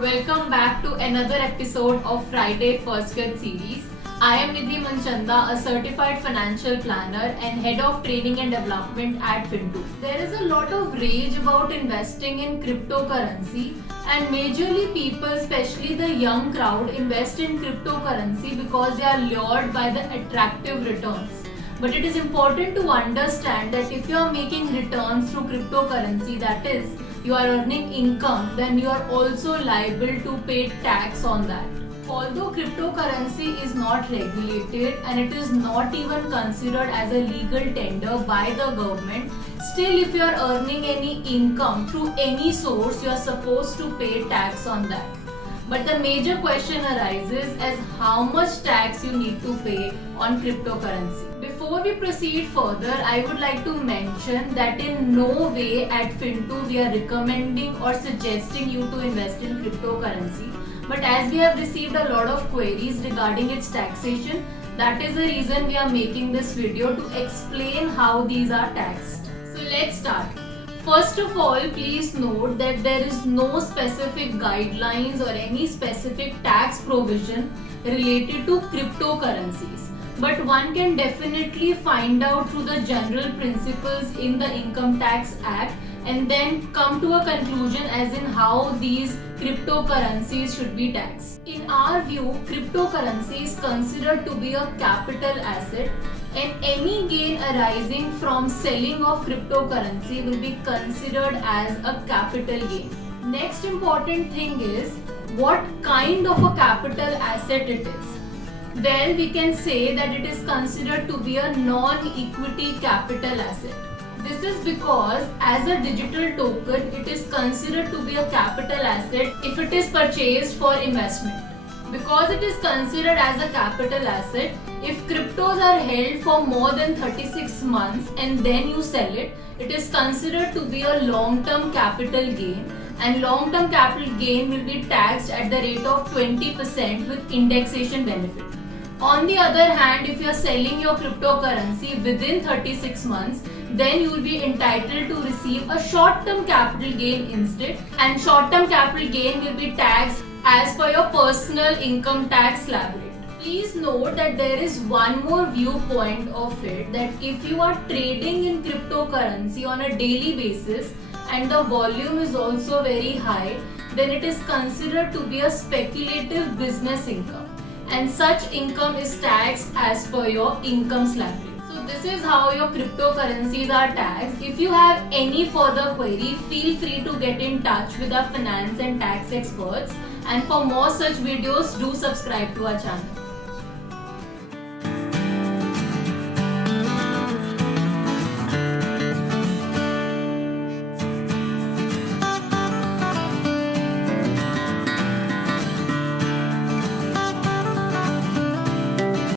Welcome back to another episode of Friday First Cut series. I am Nidhi Manchanda, a certified financial planner and head of training and development at Fintu. There is a lot of rage about investing in cryptocurrency, and majorly people, especially the young crowd, invest in cryptocurrency because they are lured by the attractive returns. But it is important to understand that if you are making returns through cryptocurrency, that is, you are earning income, then you are also liable to pay tax on that. Although cryptocurrency is not regulated and it is not even considered as a legal tender by the government, still if you are earning any income through any source, you are supposed to pay tax on that. But the major question arises as how much tax you need to pay on cryptocurrency. Before we proceed further, I would like to mention that in no way at Fintu we are recommending or suggesting you to invest in cryptocurrency. But as we have received a lot of queries regarding its taxation, that is the reason we are making this video to explain how these are taxed. So let's start. First of all, please note that there is no specific guidelines or any specific tax provision related to cryptocurrencies. But one can definitely find out through the general principles in the Income Tax Act and then come to a conclusion as in how these cryptocurrencies should be taxed. In our view, cryptocurrency is considered to be a capital asset, and any gain arising from selling of cryptocurrency will be considered as a capital gain. Next important thing is what kind of a capital asset it is. Well, we can say that it is considered to be a non-equity capital asset. This is because as a digital token, it is considered to be a capital asset if it is purchased for investment. Because it is considered as a capital asset, if cryptos are held for more than 36 months and then you sell it, it is considered to be a long-term capital gain, and long-term capital gain will be taxed at the rate of 20% with indexation benefit. On the other hand, if you are selling your cryptocurrency within 36 months, then you will be entitled to receive a short-term capital gain instead, and short-term capital gain will be taxed as per your personal income tax slab rate. Please note that there is one more viewpoint of it, that if you are trading in cryptocurrency on a daily basis and the volume is also very high, then it is considered to be a speculative business income, and such income is taxed as per your income slab rate. So this is how your cryptocurrencies are taxed. If you have any further query, feel free to get in touch with our finance and tax experts. And for more such videos, do subscribe to our channel.